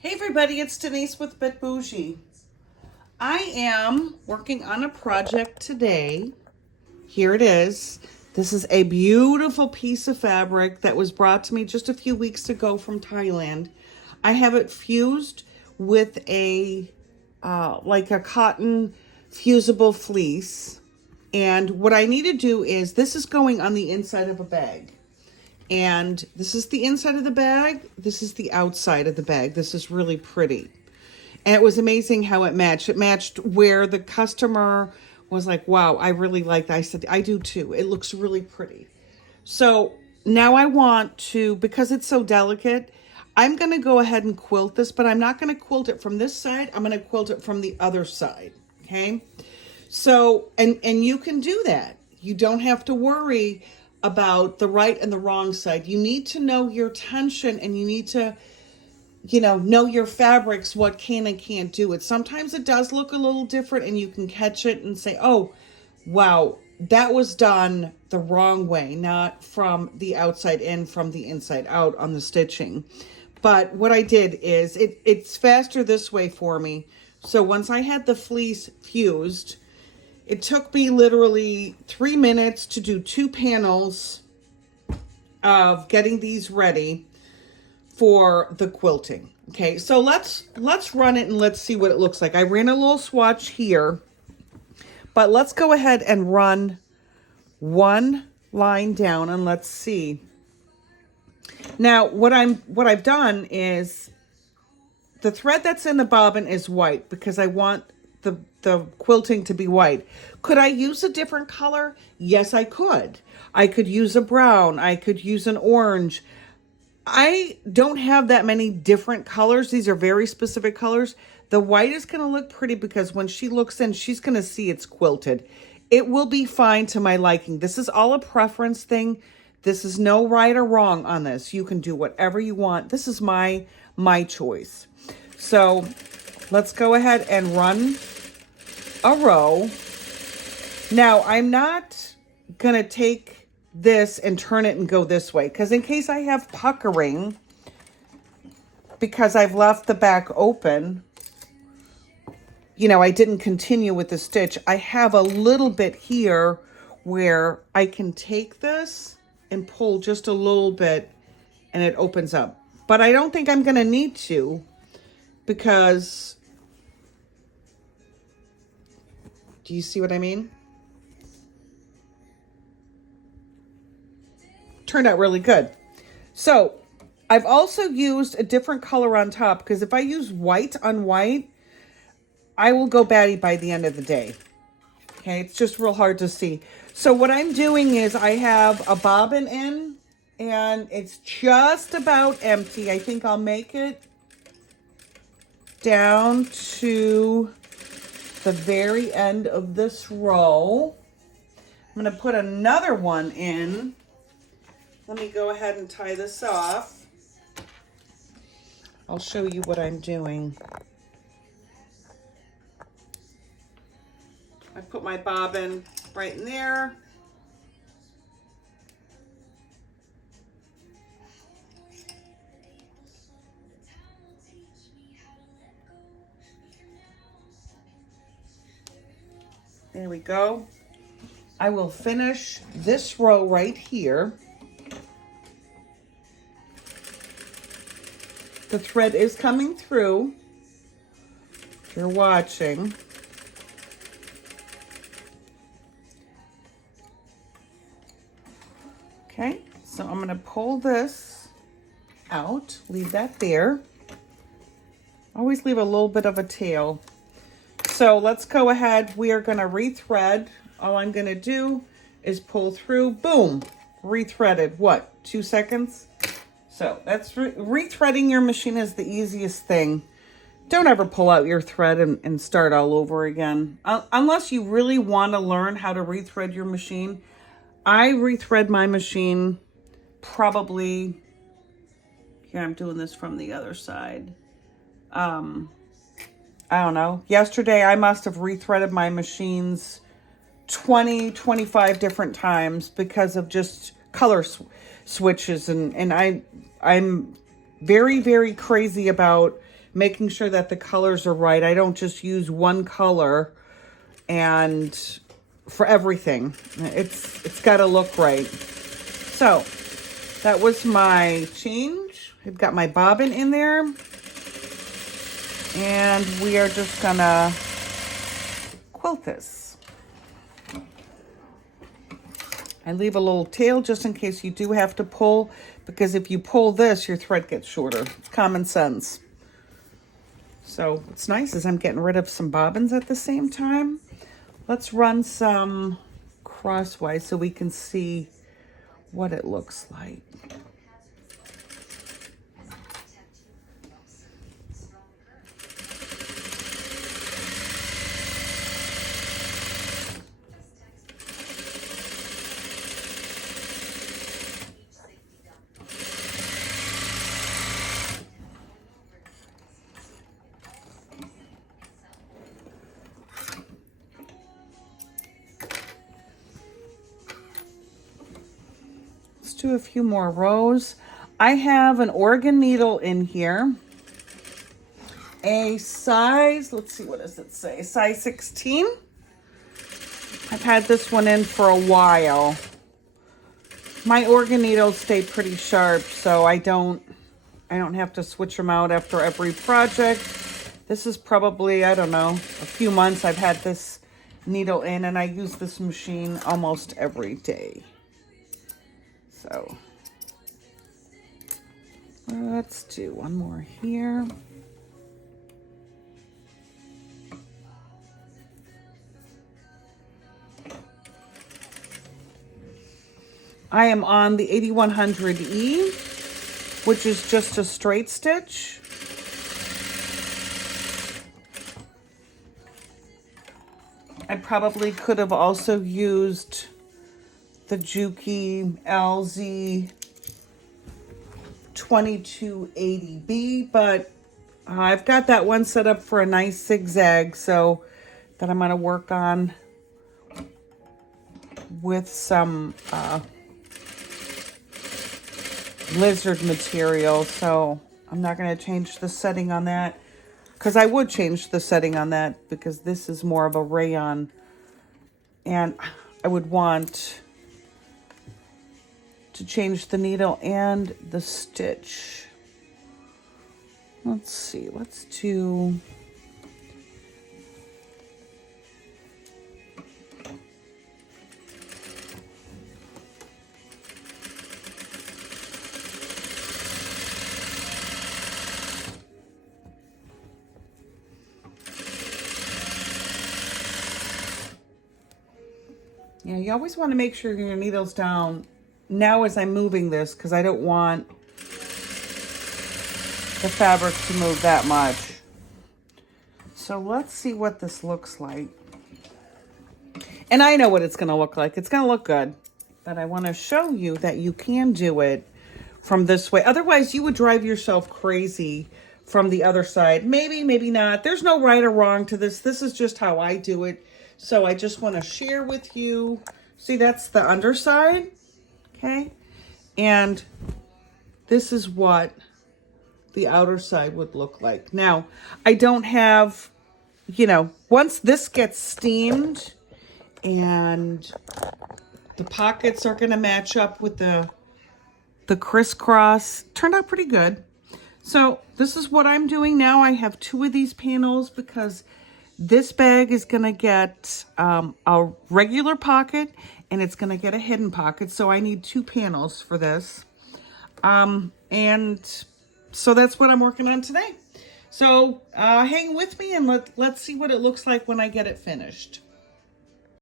Hey everybody, it's Denise with Bit Bougie. I am working on a project today. Here it is. This is a beautiful piece of fabric that was brought to me just a few weeks ago from Thailand. I have it fused with a like a cotton fusible fleece. And what I need to do is, this is going on the inside of a bag. And this is the inside of the bag. This is the outside of the bag. This is really pretty. And it was amazing how it matched. It matched where the customer was like, wow, I really like that. I said, I do too. It looks really pretty. So now I want to, because it's so delicate, I'm going to go ahead and quilt this, but I'm not going to quilt it from this side. I'm going to quilt it from the other side. Okay. So, and you can do that. You don't have to worry about the right and the wrong side. You need to know your tension, and you need to, know your fabrics, what can and can't do it. Sometimes it does look a little different, and you can catch it and say, oh, wow, that was done the wrong way, not from the outside in, from the inside out on the stitching. But what I did is, it's faster this way for me. So once I had the fleece fused, it took me literally 3 minutes to do 2 panels of getting these ready for the quilting. Okay, so let's run it and let's see what it looks like. I ran a little swatch here, but let's go ahead and run one line down and let's see. Now, what I've done is, the thread that's in the bobbin is white because I want the quilting to be white. Could I use a different color? Yes, I could. I could use a brown. I could use an orange. I don't have that many different colors. These are very specific colors. The white is going to look pretty because when she looks in, she's going to see it's quilted. It will be fine to my liking. This is all a preference thing. This is no right or wrong on this. You can do whatever you want. This is my choice. So let's go ahead and run a row. Now, I'm not going to take this and turn it and go this way, because in case I have puckering, because I've left the back open, I didn't continue with the stitch. I have a little bit here where I can take this and pull just a little bit and it opens up. But I don't think I'm going to need to, because do you see what I mean? Turned out really good. So I've also used a different color on top, because if I use white on white, I will go batty by the end of the day. Okay, it's just real hard to see. So what I'm doing is, I have a bobbin in and it's just about empty. I think I'll make it down to the very end of this row. I'm going to put another one in. Let me go ahead and tie this off. I'll show you what I'm doing. I put my bobbin right in there. There we go. I will finish this row right here. The thread is coming through, if you're watching. Okay, so I'm going to pull this out, leave that there. Always leave a little bit of a tail. So let's go ahead. We are going to rethread. All I'm going to do is pull through. Boom. Rethreaded. What? 2 seconds? So that's rethreading your machine is the easiest thing. Don't ever pull out your thread and start all over again. Unless you really want to learn how to rethread your machine. I rethread my machine probably, here I'm doing this from the other side. I don't know. Yesterday, I must have rethreaded my machines 20, 25 different times because of just color switches. And I'm very, very crazy about making sure that the colors are right. I don't just use one color and for everything. It's got to look right. So that was my change. I've got my bobbin in there. And we are just gonna quilt this. I leave a little tail just in case you do have to pull, because if you pull this, your thread gets shorter. It's common sense. So what's nice is I'm getting rid of some bobbins at the same time. Let's run some crosswise so we can see what it looks like. Do a few more rows. I have an organ needle in here, a size, let's see, what does it say, size 16. I've had this one in for a while. My organ needles stay pretty sharp, so I don't have to switch them out after every project. This is probably, I don't know, a few months I've had this needle in, and I use this machine almost every day. So let's do one more here. I am on the 8100e, which is just a straight stitch. I probably could have also used the Juki8100e, but I've got that one set up for a nice zigzag, so that I'm going to work on with some lizard material. So I'm not going to change the setting on that, because I would change the setting on that because this is more of a rayon, and I would want to change the needle and the stitch. Let's see, let's do you always want to make sure your needle's down now as I'm moving this, because I don't want the fabric to move that much. So let's see what this looks like. And I know what it's going to look like. It's going to look good. But I want to show you that you can do it from this way. Otherwise, you would drive yourself crazy from the other side. Maybe, maybe not. There's no right or wrong to this. This is just how I do it. So I just want to share with you. See, that's the underside. Okay. And this is what the outer side would look like. Now, I don't have, once this gets steamed and the pockets are going to match up with the crisscross, turned out pretty good. So this is what I'm doing now. I have 2 of these panels because this bag is going to get a regular pocket and it's going to get a hidden pocket. So I need 2 panels for this. And so that's what I'm working on today. So hang with me and let's see what it looks like when I get it finished.